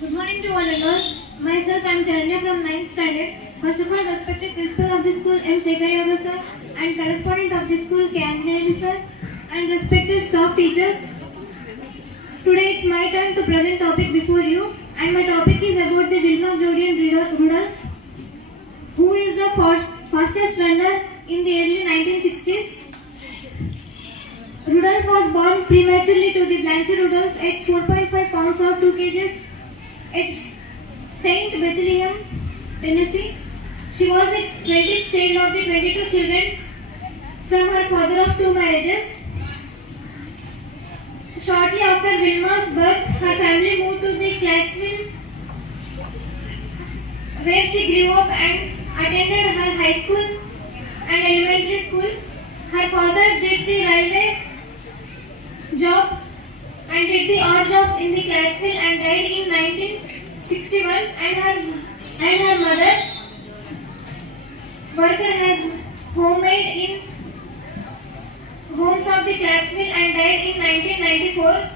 Good morning to all and all. Myself, I am Charanya from 9th standard. First of all, respected principal of the school, M. Shekhar sir, and correspondent of the school, K. Anjaneyali sir, and respected staff teachers. Today it's my turn to present topic before you, and my topic is about the Wilma Glodean Rodalph, who is the fastest runner in the early 1960s. Rodalph was born prematurely to the Blanche Rodalph at 4.5 pounds or 2 kgs at St. Bethlehem, Tennessee. She was the 20th child of the 22 children from her father of 2 marriages. Shortly after Wilma's birth, her family moved to the Clarksville, where she grew up and attended her high school and elementary school. Her father did the railway job and did the odd jobs in the Clarksville and died in 1961, and her mother worked as homemaid in homes of the Clarksville and died in 1994.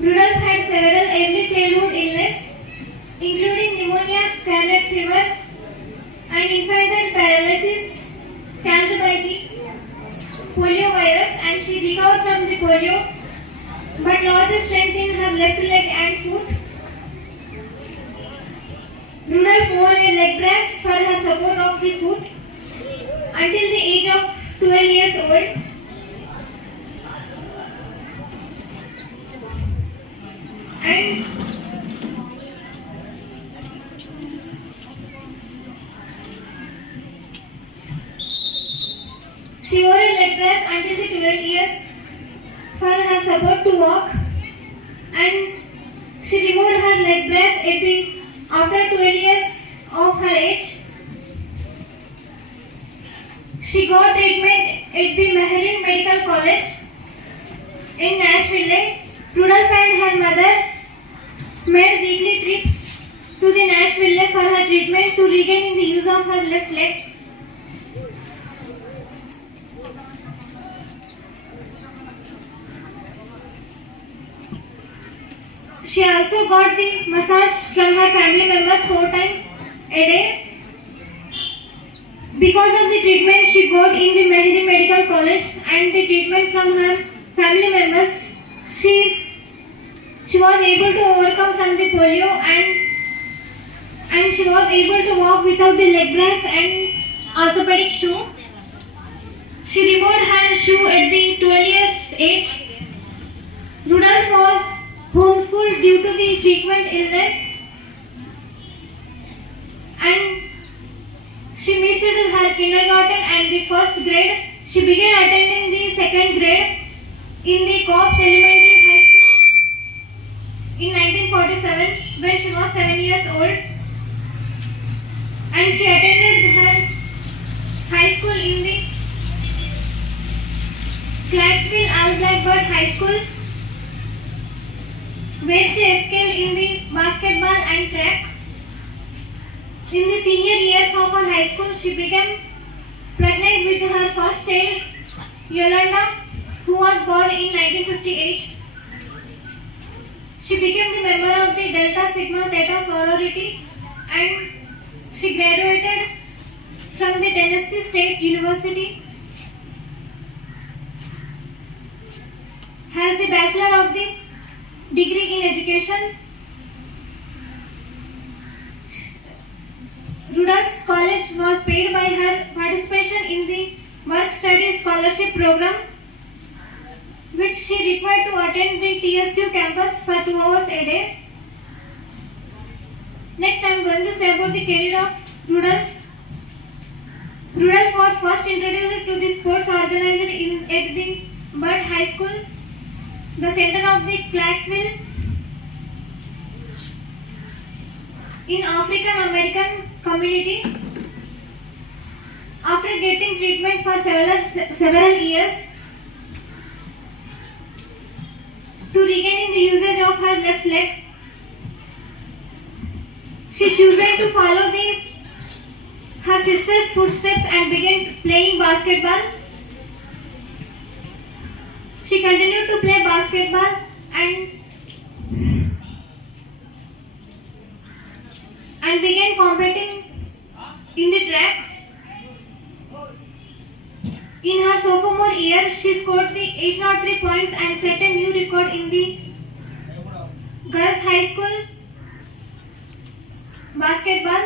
Rodalph had several early childhood illnesses, including pneumonia, scarlet fever, and infantile paralysis caused by the polio virus, and she recovered from the polio but lost the strength in her left leg and foot. Rodalph wore a leg brace for her support of the foot until the age of 12 years old. And she wore a leg brace until the 12 years for her support to walk, and she removed her leg brace after 12 years of her age. She got treatment at the Maryland Medical College in Nashville. Rodalph and her mother made weekly trips to the Nashville for her treatment to regain the use of her left leg. She also got the massage from her family members 4 times a day. Because of the treatment she got in the Maryland Medical College and the treatment from her family members, she was able to overcome from the polio, and she was able to walk without the leg brace and orthopedic shoe. She removed her shoe at the 12 years age. Rodalph was homeschooled due to the frequent illness, and she missed her kindergarten and the first grade. She began attending the second grade in the Cobb's Elementary High School in 1947 when she was 7 years old, and she attended her high school in the Clarksville All-Blackbird High School, where she excelled in the basketball and track. In the senior years of her high school, she became pregnant with her first child, Yolanda, who was born in 1958. She became the member of the Delta Sigma Theta sorority, and she graduated from the Tennessee State University, has the Bachelor of the Degree in Education. Rodalph's college was paid by her participation in the Work Study Scholarship Program, which she required to attend the TSU campus for 2 hours a day. Next, I am going to say about the career of Rodalph. Rodalph was first introduced to the sports organized at the Burt High School, the center of the Clarksville, in African American community. After getting treatment for several years to regaining the usage of her left leg, she chosen to follow her sister's footsteps and began playing basketball. She continued to play basketball and competing in the track. In her sophomore year, she scored the 803 points and set a new record in the girls' high school basketball.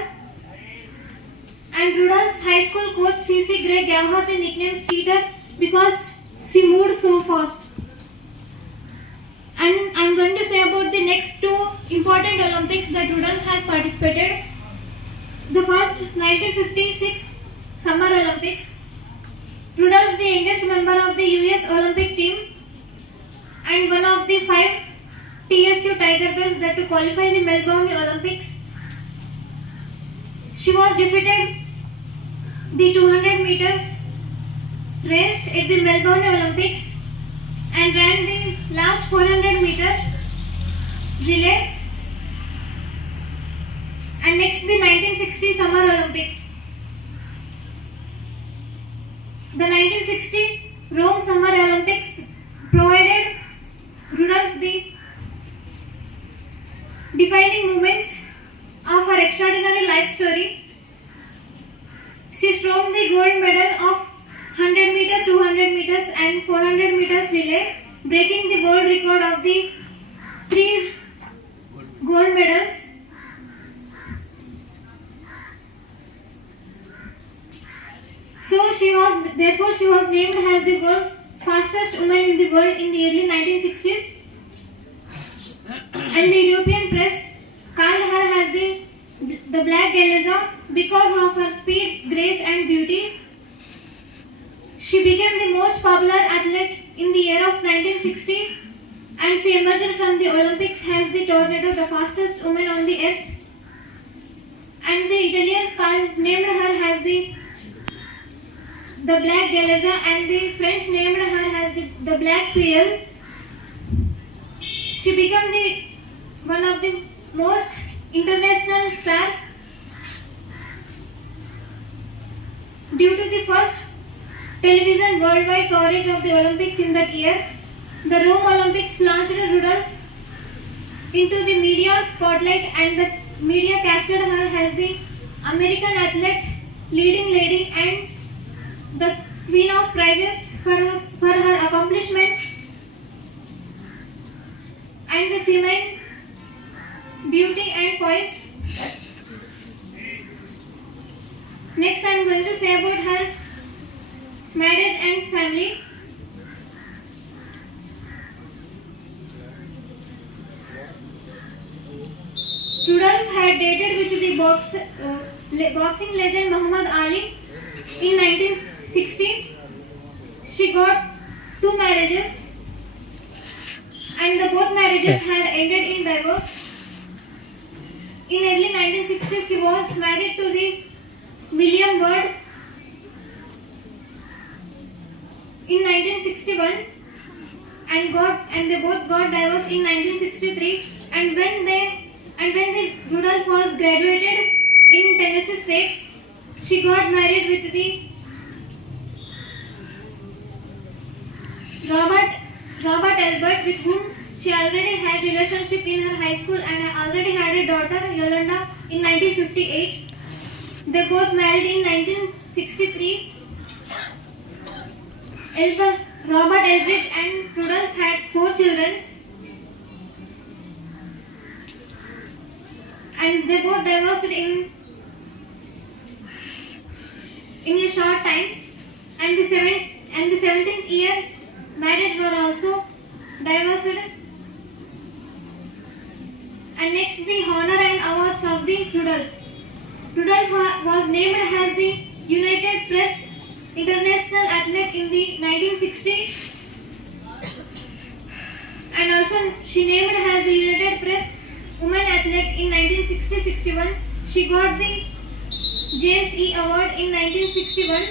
And Rodalph's high school coach C.C. Gray gave her the nickname Skeeter because she moved so fast. And I am going to say about the next two important Olympics that Rodalph has participated. The first 1956 Summer Olympics. Rodalph, the youngest member of the US Olympic team and one of the 5 TSU Tiger Bears that to qualify the Melbourne Olympics. She was defeated the 200 meters race at the Melbourne Olympics and ran the last 400 meter relay. And next the 1960 Summer Olympics. The 1960 Rome Summer Olympics provided Rodalph the defining moments of her extraordinary life story. She strove the gold medal of 100 meter, 200 meters and 400 meters relay, breaking the world record of the 3 gold medals. So she was named as the world's fastest woman in the world in the early 1960s. And the European press called her as the Black Galeza because of her speed, grace and beauty. She became the most popular athlete in the year of 1960 and she emerged from the Olympics as the tornado, the fastest woman on the earth. And the Italians named her as the Black Galeza and the French named her as the Black Pearl. She became one of the most international stars due to the first television worldwide coverage of the Olympics in that year. The Rome Olympics launched Rodalph into the media spotlight and the media casted her as the American athlete, leading lady and the queen of prizes for her accomplishments and the female beauty and poise. Next I am going to say about her marriage and family. Rodalph had dated with the boxing legend Muhammad Ali in 1960. She got 2 marriages and both marriages had ended in divorce. In early 1960s, he was married to the William Ward in 1961 and they both got divorced in 1963. And when the Rodalph was graduated in Tennessee State, she got married with the Robert Albert, with whom she already had relationship in her high school and already had a daughter, Yolanda, in 1958. They both married in 1963. Robert Elbridge and Rodalph had 4 children. And they both divorced in a short time. And the 17th year marriage were also divorced. And next the honor and awards of the Rodalph. Rodalph was named as the United Press International Athlete in the 1960s. And also she named as the United Press Woman Athlete in 1960-61. She got the James E. Award in 1961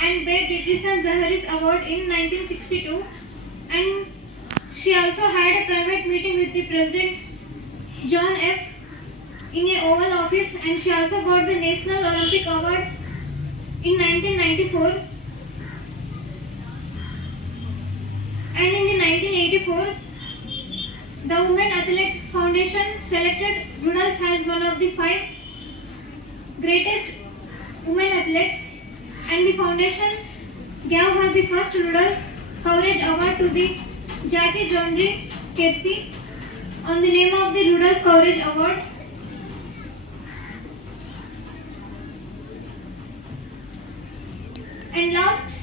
and Babe Didrison Zaharis Award in 1962. And she also had a private meeting with the President John F. in a Oval Office, and she also got the National Olympic Award in 1994. And in the 1984, the Women Athlete Foundation selected Rodalph as one of the 5 greatest women athletes, and the foundation gave her the first Rudolph Courage Award to the Jackie Johnry Kersey on the name of the Rudolph Courage Awards. And last,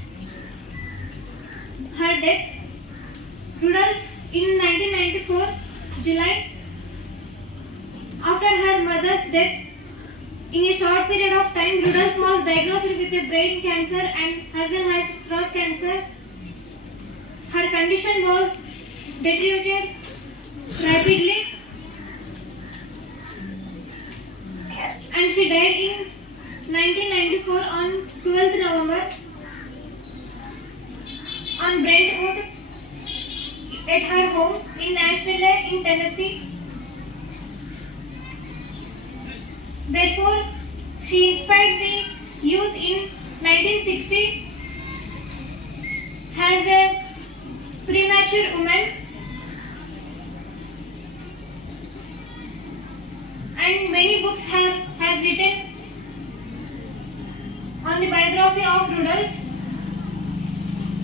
her death. Rudolph in 1994 July, after her mother's death, in a short period of time, Rudolph was diagnosed with a brain cancer and as well as throat cancer. Her condition was deteriorated rapidly and she died in 1994 on 12th November on Brentwood at her home in Nashville in Tennessee. Therefore, she inspired the youth in 1960 as a premature woman, and many books has written on the biography of Rudolph.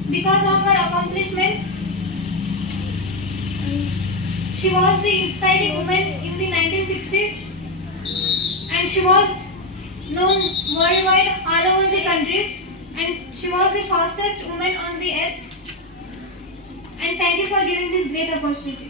Because of her accomplishments, she was the inspiring woman in the 1960s. And she was known worldwide all over the countries, and she was the fastest woman on the earth. And thank you for giving this great opportunity.